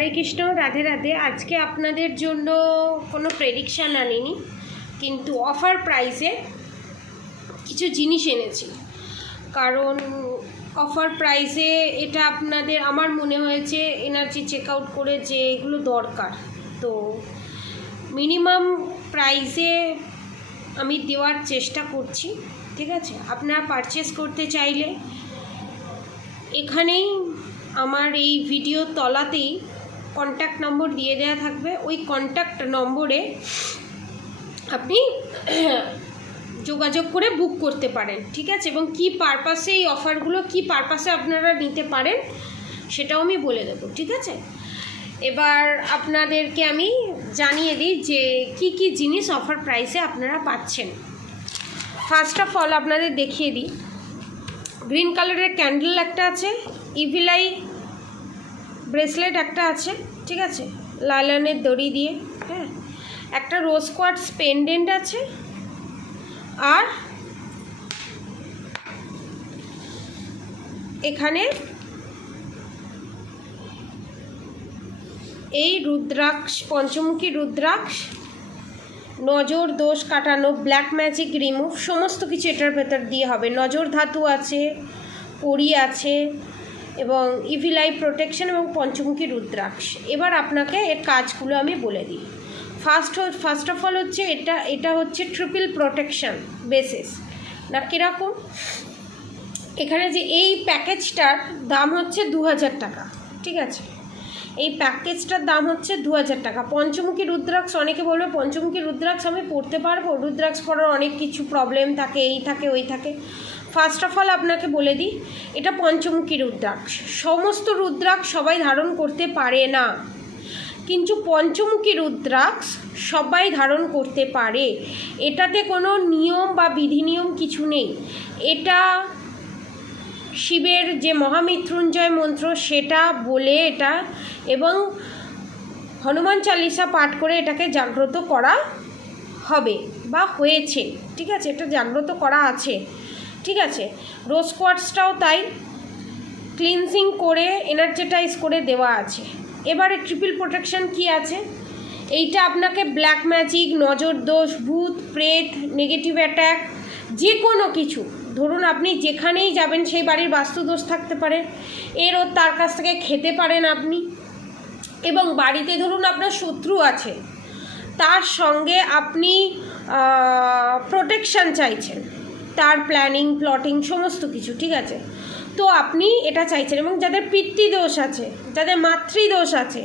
হরে কৃষ্ণ, রাধে রাধে। আজকে আপনাদের জন্য কোনো প্রেডিকশান আনিনি, কিন্তু অফার প্রাইসে কিছু জিনিস এনেছি। কারণ অফার প্রাইসে এটা আপনাদের আমার মনে হয়েছে এনার্জি চেক আউট করে যে এগুলো দরকার। তো মিনিমাম প্রাইসে আমি দেওয়ার চেষ্টা করছি, ঠিক আছে? আপনারা পারচেস করতে চাইলে এখানেই আমার এই ভিডিও তলাতেই কন্ট্যাক্ট নম্বর দিয়ে দেওয়া থাকবে। ওই কন্ট্যাক্ট নম্বরে আপনি যোগাযোগ করে বুক করতে পারেন, ঠিক আছে? এবং কী পারপাসে এই অফারগুলো কী পারপাসে আপনারা নিতে পারেন সেটাও আমি বলে দেবো, ঠিক আছে? এবার আপনাদেরকে আমি জানিয়ে দিই যে কি কি জিনিস অফার প্রাইসে আপনারা পাচ্ছেন। ফার্স্ট অফ অল আপনাদের দেখিয়ে দিই, গ্রিন কালারের ক্যান্ডেল একটা আছে, ইভিল আই ব্রেসলেট একটা আছে, ঠিক আছে, লাইলনের দড়ি দিয়ে, হ্যাঁ, একটা রোজ কোয়ার্টজ পেন্ডেন্ট আছে, আর এখানে এই রুদ্রাক্ষ, পঞ্চমুখী রুদ্রাক্ষ, নজর দোষ কাটানো, ব্ল্যাক ম্যাজিক রিমুভ, সমস্ত কিছু এটার ভেতর দিয়ে হবে। নজর ধাতু আছে, পরি আছে, এবং ইভিল আই প্রোটেকশন এবং পঞ্চমুখী রুদ্রাক্ষ। এবার আপনাকে এর কাজগুলো আমি বলে দিই। ফার্স্ট অফ অল হচ্ছে এটা হচ্ছে ট্রিপল প্রোটেকশন বেসিস না, কীরকম? এখানে যে এই প্যাকেজটার দাম হচ্ছে 2000 টাকা, ঠিক আছে? এই প্যাকেজটার দাম হচ্ছে 2000 টাকা। পঞ্চমুখী রুদ্রাক্ষ, অনেকে বলবে পঞ্চমুখী রুদ্রাক্ষ আমি পড়তে পারবো? রুদ্রাক্ষ পড়ার অনেক কিছু প্রবলেম থাকে, এই থাকে ওই থাকে। ফার্স্ট অফ অল আপনাকে বলে দিই, এটা পঞ্চমুখী রুদ্রাক্ষ। সমস্ত রুদ্রাক্ষ সবাই ধারণ করতে পারে না, কিন্তু পঞ্চমুখী রুদ্রাক্ষ সবাই ধারণ করতে পারে। এটাতে কোনো নিয়ম বা বিধিনিয়ম কিছু নেই। এটা শিবের যে মহামৃত্যুঞ্জয় মন্ত্র সেটা বলে এটা, এবং হনুমান চালিসা পাঠ করে এটাকে জাগ্রত করা হবে বা হয়েছে, ঠিক আছে? এটা জাগ্রত করা আছে, ঠিক আছে? রোজ কোয়ার্টসটাও তাই ক্লিনজিং করে এনার্জেটাইজ করে দেওয়া আছে। এবারে ট্রিপল প্রোটেকশন কি আছে? এইটা আপনাকে ব্ল্যাক ম্যাজিক, নজর দোষ, ভূত প্রেত, নেগেটিভ অ্যাট্যাক, যে কোনো কিছু, ধরুন আপনি যেখানেই যাবেন সেই বাড়ির বাস্তুদোষ থাকতে পারে, এরও তার কাছ থেকে খেতে পারেন আপনি। এবং বাড়িতে ধরুন আপনার শত্রু আছে, তার সঙ্গে আপনি প্রোটেকশান চাইছেন, তার প্ল্যানিং প্লটিং সমস্ত কিছু, ঠিক আছে? তো আপনি এটা চাইছেন। এবং যাদের পিতৃদোষ আছে, যাদের মাতৃদোষ আছে,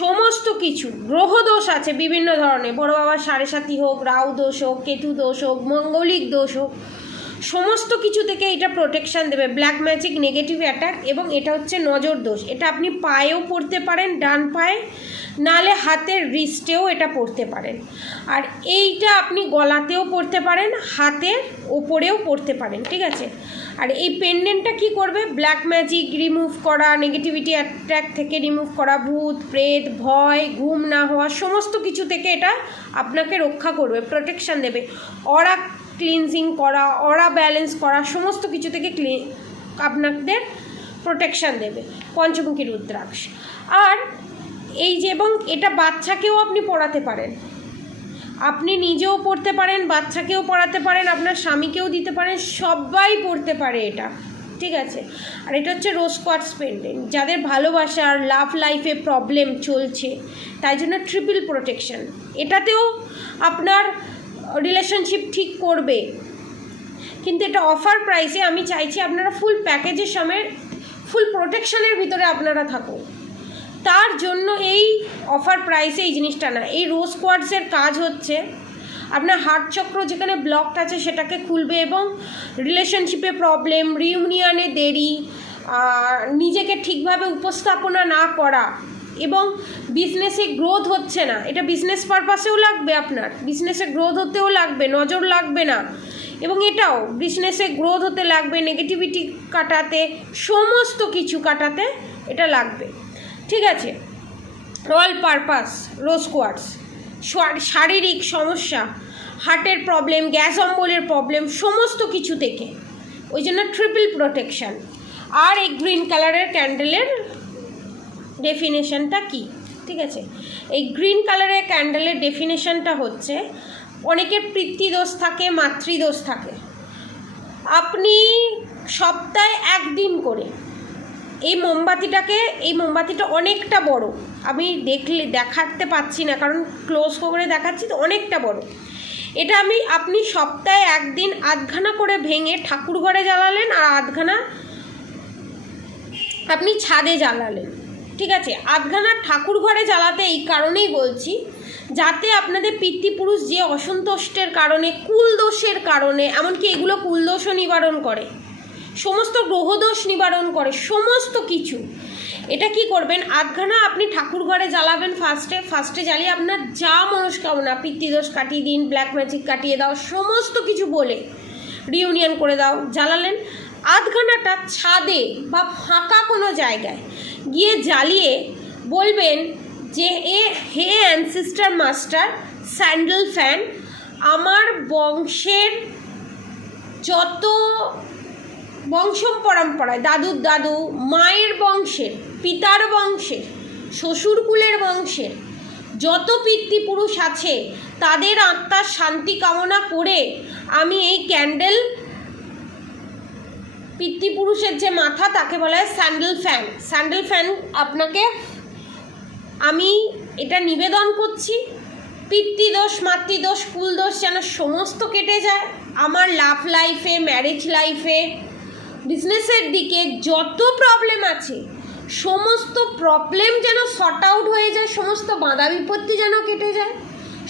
সমস্ত কিছু, গ্রহদোষ আছে বিভিন্ন ধরনের, বড় বাবার 7.5 হোক, রাহু দোষ হোক, কেতু দোষ হোক, মঙ্গলিক দোষ হোক, সমস্ত কিছু থেকে এটা প্রোটেকশান দেবে। ব্ল্যাক ম্যাজিক, নেগেটিভ অ্যাটাক, এবং এটা হচ্ছে নজর দোষ। এটা আপনি পায়েও পড়তে পারেন, ডান পায়ে, নালে হাতের রিস্টেও এটা পড়তে পারেন। আর এইটা আপনি গলাতেও পড়তে পারেন, হাতের ওপরেও পড়তে পারেন, ঠিক আছে? আর এই পেন্ডেন্টটা কি করবে? ব্ল্যাক ম্যাজিক রিমুভ করা, নেগেটিভিটি অ্যাট্যাক থেকে রিমুভ করা, ভূত প্রেত, ভয়, ঘুম না হওয়া, সমস্ত কিছু থেকে এটা আপনাকে রক্ষা করবে, প্রোটেকশান দেবে। অরা ক্লিনজিং করা, অরা ব্যালেন্স করা, সমস্ত কিছু থেকে আপনাদের প্রোটেকশান দেবে পঞ্চমুখী রুদ্রাক্ষ। আর এই যে, এবং এটা বাচ্চাকেও আপনি পড়াতে পারেন, আপনি নিজেও পড়তে পারেন, বাচ্চাকেও পড়াতে পারেন, আপনার স্বামীকেও দিতে পারেন, সবাই পড়তে পারে এটা, ঠিক আছে? আর এটা হচ্ছে রোজ কোয়ার্টজ পেন্ডেন্ট। যাদের ভালোবাসার লাভ লাইফে প্রবলেম চলছে, তাই জন্য ট্রিপল প্রোটেকশন। এটাতেও আপনার রিলেশনশিপ ঠিক করবে, কিন্তু এটা অফার প্রাইসে। আমি চাইছি আপনারা ফুল প্যাকেজের সময় ফুল প্রোটেকশনের ভিতরে আপনারা থাকুন। তার জন্য এই অফার প্রাইসে এই জিনিসটা না। এই রোজ কোয়ার্টসের কাজ হচ্ছে আপনার হার্ট চক্র যেখানে ব্লকড আছে সেটাকে খুলবে, এবং রিলেশনশিপে প্রবলেম, রিউনিয়নে দেরি, নিজেকে ঠিকভাবে উপস্থাপনা না করা, এবং বিজনেসে গ্রোথ হচ্ছে না, এটা বিজনেস পারপাসেও লাগবে, আপনার বিজনেসে গ্রোথ হতেও লাগবে, নজর লাগবে না, এবং এটাও বিজনেসে গ্রোথ হতে লাগবে, নেগেটিভিটি কাটাতে, সমস্ত কিছু কাটাতে এটা লাগবে, ঠিক আছে? অল পারপাস রোজ কোয়ার্টস। শারীরিক সমস্যা, হার্টের প্রবলেম, গ্যাস অম্বলের প্রবলেম, সমস্ত কিছু থেকে, ওই জন্য ট্রিপল প্রোটেকশান। আর এই গ্রিন কালারের ক্যান্ডেলের ডেফিনেশনটা কি, ঠিক আছে? এই গ্রিন কালারের ক্যান্ডেলের ডেফিনেশনটা হচ্ছে অনেকের পিতৃদোষ থাকে, মাতৃদোষ থাকে। আপনি সপ্তাহে একদিন করে এই মোমবাতিটা অনেকটা বড়, আমি দেখাতে পাচ্ছি না কারণ ক্লোজ করে দেখাচ্ছি তো, অনেকটা বড়। এটা আপনি সপ্তাহে একদিন আধখানা করে ভেঙে ঠাকুর ঘরে জ্বালালেন আর আধখানা আপনি ছাদে জ্বালালেন, ঠিক আছে? আধখানা ঠাকুর ঘরে জ্বালাতে এই কারণেই বলছি, যাতে আপনাদের পিতৃপুরুষ যে অসন্তুষ্টের কারণে, কুলদোষের কারণে, এমনকি এগুলো কুলদোষও নিবারণ করে, সমস্ত গ্রহদোষ নিবারণ করে, সমস্ত কিছু। এটা কি করবেন, আধখানা আপনি ঠাকুর ঘরে জ্বালাবেন। ফার্স্টে জ্বালিয়ে আপনার যা মনস্কামনা, পিতৃদোষ কাটিয়ে দিন, ব্ল্যাক ম্যাজিক কাটিয়ে দাও, সমস্ত কিছু বলে রিউনিয়ন করে দাও, জ্বালালেন। আধখানাটা ছাদে বা ফাঁকা কোনো জায়গায় গিয়ে জ্বালিয়ে বলবেন যে হে অ্যানসেস্টার মাস্টার স্যান্ডেল ফ্যান, আমার বংশের যত বংশ পরম্পরায়, দাদুর দাদু, মায়ের বংশের, পিতার বংশের, শ্বশুরকুলের বংশের যত পিতৃপুরুষ আছে তাদের আত্মার শান্তি কামনা করে আমি এই ক্যান্ডেল, পিতৃপুরুষের যে মাথা তাকে বলা হয় স্যান্ডেল ফ্যান, আপনাকে আমি এটা নিবেদন করছি। পিতৃদোষ, মাতৃদোষ, কুলদোষ যেন সমস্ত কেটে যায়। আমার লাভ লাইফে, ম্যারেজ লাইফে, বিজনেসের দিকে যত প্রবলেম আছে সমস্ত প্রবলেম যেন শর্ট আউট হয়ে যায়, সমস্ত বাধা বিপত্তি যেন কেটে যায়,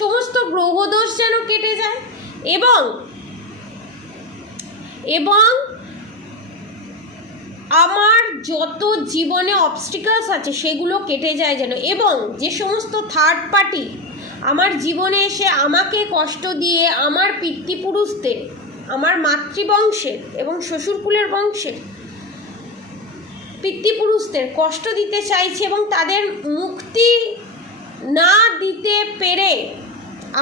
সমস্ত গ্রহদোষ যেন কেটে যায়, এবং আমার যত জীবনে অবস্টিকলস আছে সেগুলো কেটে যায় যেন, এবং যে সমস্ত থার্ড পার্টি আমার জীবনে এসে আমাকে কষ্ট দিয়ে, আমার পিতৃপুরুষদের, আমার মাতৃবংশের এবং শ্বশুরকুলের বংশের পিতৃপুরুষদের কষ্ট দিতে চাইছে এবং তাদের মুক্তি না দিতে পেরে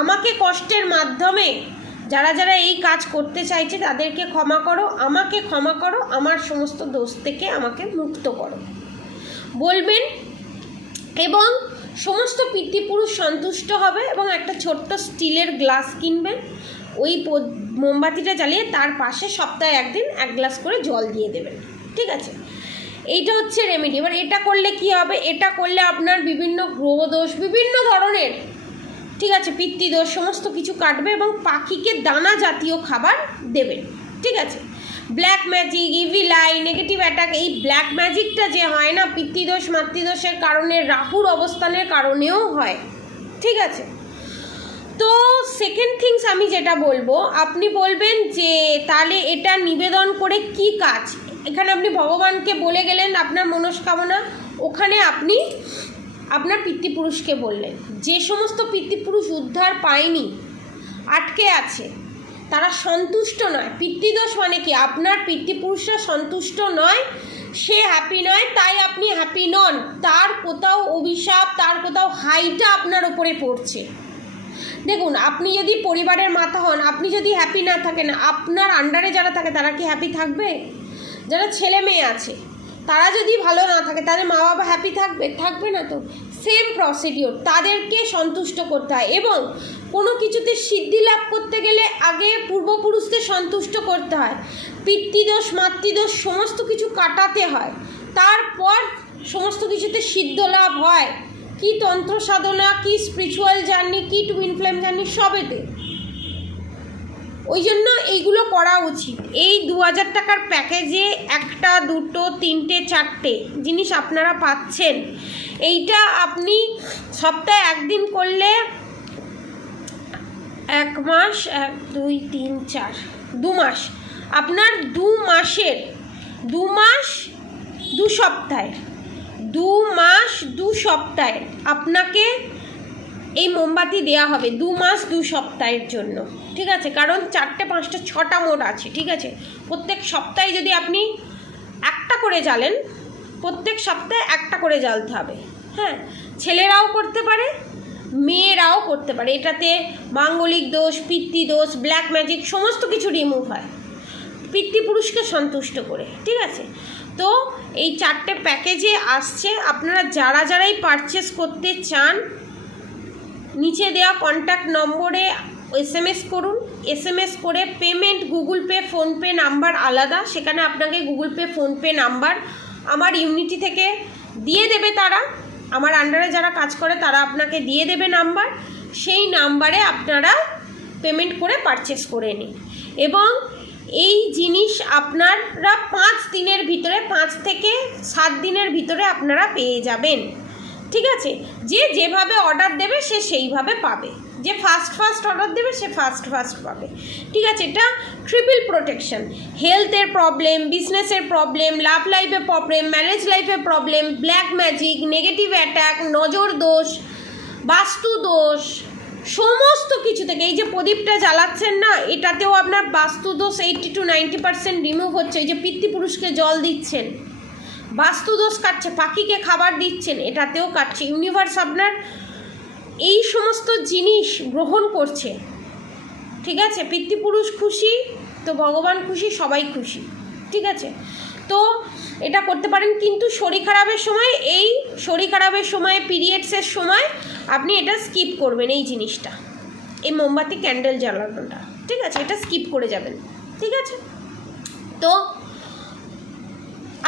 আমাকে কষ্টের মাধ্যমে যারা এই কাজ করতে চাইছে তাদেরকে ক্ষমা করো, আমাকে ক্ষমা করো, আমার সমস্ত দোষ থেকে আমাকে মুক্ত করো বলবেন। এবং সমস্ত পিতৃপুরুষ সন্তুষ্ট হবে এবং একটা ছোট্ট স্টিলের গ্লাস কিনবেন, ওই মোমবাতিটা জ্বালিয়ে তার পাশে সপ্তাহে একদিন 1 গ্লাস করে জল দিয়ে দেবেন, ঠিক আছে? এইটা হচ্ছে রেমেডি। এবার এটা করলে কি হবে, এটা করলে আপনার বিভিন্ন গ্রহদোষ, বিভিন্ন ধরনের, ঠিক আছে, পিতৃদোষ সমস্ত কিছু কাটবে এবং পাখিকে দানা জাতীয় খাবার দেবেন, ঠিক আছে? Black magic, evil I, negative attack, এই ব্ল্যাক ম্যাজিকটা যে হয় না, পিতৃদোষ মাতৃদোষের কারণে, রাহুর অবস্থানের কারণেও হয়, ঠিক আছে? তো সেকেন্ড থিংস আমি যেটা বলবো, আপনি বলবেন যে তাহলে এটা নিবেদন করে কি কাজ। এখানে আপনি ভগবানকে বলে গেলেন আপনার মনস্কামনা, ওখানে আপনি আপনার পিতৃপুরুষকে বললেন। যে সমস্ত পিতৃপুরুষ উদ্ধার পায়নি, আটকে আছে, তারা সন্তুষ্ট নয়। পিতৃদোষ মানে কি, আপনার পিতৃপুরুষরা সন্তুষ্ট নয়, সে হ্যাপি নয়, তাই আপনি হ্যাপি নন, তার কোথাও অভিশাপ, তার কোথাও হাইটা আপনার ওপরে পড়ছে। দেখুন, আপনি যদি পরিবারের মাথা হন, আপনি যদি হ্যাপি না থাকেন, আপনার আন্ডারে যারা থাকে তারা কি হ্যাপি থাকবে? যারা ছেলে মেয়ে আছে তারা যদি ভালো না থাকে, তাদের মা বাবা হ্যাপি থাকবে না তো। সেম প্রসিডিওর, তাদেরকে সন্তুষ্ট করতে হয় এবং কোনো কিছুতে সিদ্ধি লাভ করতে গেলে আগে পূর্বপুরুষদের সন্তুষ্ট করতে হয়, পিতৃদোষ মাতৃদোষ সমস্ত কিছু কাটাতে হয়, তারপর সমস্ত কিছুতে সিদ্ধ লাভ হয়। কি তন্ত্র সাধনা, কি স্পিরিচুয়াল জার্নি, কি টুইন ফ্লেম জার্নি, সবেতে। ওই জন্য এইগুলো করা উচিত। এই 2000 টাকার প্যাকেজে 1, 2, 3, 4টে জিনিস আপনারা পাচ্ছেন। এইটা আপনি সপ্তাহে একদিন করলে 1 মাস, 1, 2, 3, 4, 2 মাস, আপনার 2 মাসের 2 মাস 2 সপ্তাহে 2 মাস 2 সপ্তাহে আপনাকে এই মোমবাতি দেওয়া হবে 2 মাস 2 সপ্তাহের জন্য, ঠিক আছে? কারণ 4টে 5টে 6টা মোড আছে, ঠিক আছে? প্রত্যেক সপ্তাহে যদি আপনি একটা করে জ্বালেন, প্রত্যেক সপ্তাহে একটা করে জ্বালতে হবে। হ্যাঁ, ছেলেরাও করতে পারে, মেয়েরাও করতে পারে। এটাতে মাঙ্গলিক দোষ, পিতৃদোষ, ব্ল্যাক ম্যাজিক সমস্ত কিছু রিমুভ হয় পিতৃপুরুষকে সন্তুষ্ট করে, ঠিক আছে? তো এই 4টে প্যাকেজে আসছে। আপনারা যারাই পারচেস করতে চান নিচে দেওয়া কন্ট্যাক্ট নম্বরে SMS করুন। SMS করে payment Google pay PhonePe number আলাদা, সেখানে আপনাকে গুগল পে ফোনপে নাম্বার আমার ইউনিটি থেকে দিয়ে দেবে, তারা আমার আন্ডারে যারা কাজ করে তারা আপনাকে দিয়ে দেবে নাম্বার। সেই নাম্বারে আপনারা পেমেন্ট করে পারচেস করে নিন এবং এই জিনিস আপনারা 5 দিনের ভিতরে, 5 থেকে 7 দিনের ভিতরে আপনারা পেয়ে যাবেন। ঠিক আছে, যে যেভাবে অর্ডার দেবে সে সেইভাবে পাবে, যে ফার্স্ট অর্ডার দেবে সে ফার্স্ট পাবে। ঠিক আছে, এটা ট্রিপল প্রোটেকশন। হেলথের প্রবলেম, বিজনেসের প্রবলেম, লাভ লাইফের প্রবলেম, ম্যারেজ লাইফের problem, black magic, negative attack, নজর দোষ, বাস্তু দোষ, সমস্ত কিছু থেকে এই যে প্রদীপটা জ্বালাচ্ছেন না, এটাতেও আপনার বাস্তু দোষ 80 to 90% রিমুভ হচ্ছে। এই যে পিতৃপুরুষকে জল দিচ্ছেন, বাস্তু দোষ কাটছে, পাখিকে খাবার দিচ্ছেন, এটাতেও কাটছে। ইউনিভার্স আপনার এই সমস্ত জিনিস গ্রহণ করছে। ঠিক আছে, পিতৃপুরুষ খুশি তো ভগবান খুশি, সবাই খুশি। ঠিক আছে, তো এটা করতে পারেন। কিন্তু শরীর খারাপের সময় পিরিয়ডসের সময় আপনি এটা স্কিপ করবেন, এই জিনিসটা, এই মোমবাতি ক্যান্ডেল জ্বালানোটা। ঠিক আছে, এটা স্কিপ করে যাবেন। ঠিক আছে, তো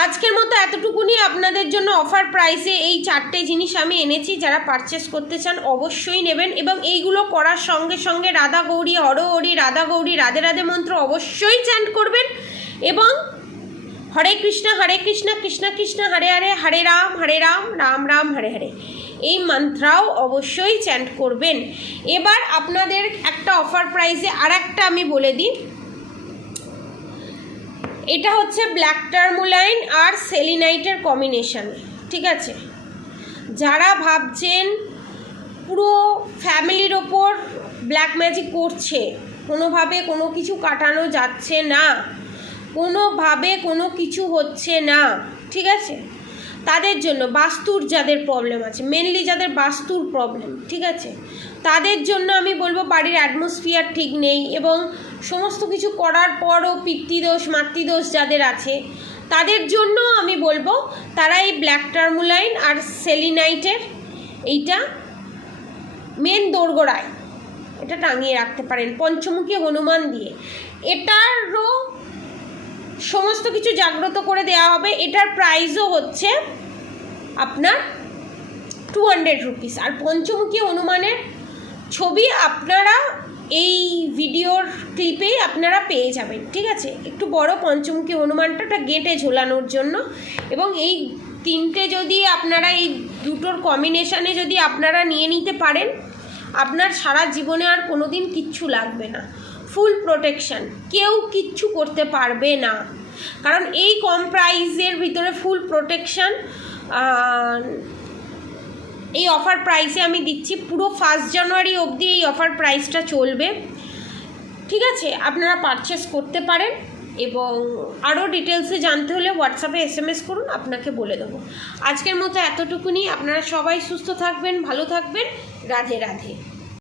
আজকের মতো এতটুকুনি আপনাদের জন্য অফার প্রাইসে এই 4টে জিনিস আমি এনেছি। যারা পারচেস করতে চান অবশ্যই নেবেন এবং এইগুলো করার সঙ্গে সঙ্গে রাধা গৌরী হরি রাধা গৌরী রাধে রাধে মন্ত্র অবশ্যই চ্যান্ট করবেন এবং হরে কৃষ্ণ কৃষ্ণ কৃষ্ণ হরে হরে, হরে রাম রাম রাম হরে হরে, এই মন্ত্রাও অবশ্যই চ্যান্ট করবেন। এবার আপনাদের একটা অফার প্রাইসে আর একটা আমি বলে দিই। এটা হচ্ছে ব্ল্যাক টার্মোলাইন আর সেলিনাইটের কম্বিনেশন। ঠিক আছে, যারা ভাবছেন পুরো ফ্যামিলির ওপর ব্ল্যাক ম্যাজিক করছে, কোনোভাবে কোনো কিছু কাটানো যাচ্ছে না, কোনোভাবে কোনো কিছু হচ্ছে না, ঠিক আছে, তাদের জন্য বাস্তুর যাদের প্রবলেম আছে, মেনলি যাদের বাস্তুর প্রবলেম, ঠিক আছে, তাদের জন্য আমি বলবো বাড়ির অ্যাটমসফিয়ার ঠিক নেই এবং সমস্ত কিছু করার পরও পিতৃদোষ মাতৃদোষ যাদের আছে তাদের জন্য আমি বলবো তারা এই ব্ল্যাক টার্মোলাইন আর সেলিনাইটের এইটা মেন দোরগোড়ায় এটা টাঙিয়ে রাখতে পারেন পঞ্চমুখী হনুমান দিয়ে। এটারও সমস্ত কিছু জাগ্রত করে দেওয়া হবে। এটার প্রাইসও হচ্ছে আপনার 200 রুপিস। আর পঞ্চমুখী হনুমানের ছবি আপনারা এই ভিডিওর ক্লিপেই আপনারা পেয়ে যাবেন। ঠিক আছে, একটু বড় পঞ্চমুখী হনুমানটা গেটে ঝোলানোর জন্য। এবং এই 3টে যদি আপনারা এই দুটোর কম্বিনেশানে যদি আপনারা নিয়ে নিতে পারেন, আপনার সারা জীবনে আর কোনো দিন কিচ্ছু লাগবে না, ফুল প্রোটেকশান, কেউ কিচ্ছু করতে পারবে না। কারণ এই কম প্রাইসের ভিতরে ফুল প্রোটেকশান এই অফার প্রাইসে আমি দিচ্ছি। পুরো 1 জানুয়ারি অবধি এই অফার প্রাইসটা চলবে। ঠিক আছে, আপনারা পারচেস করতে পারেন এবং আরও ডিটেলসে জানতে হলে হোয়াটসঅ্যাপে SMS করুন, আপনাকে বলে দেবো। আজকের মতো এতটুকুনি। আপনারা সবাই সুস্থ থাকবেন, ভালো থাকবেন। রাধে রাধে।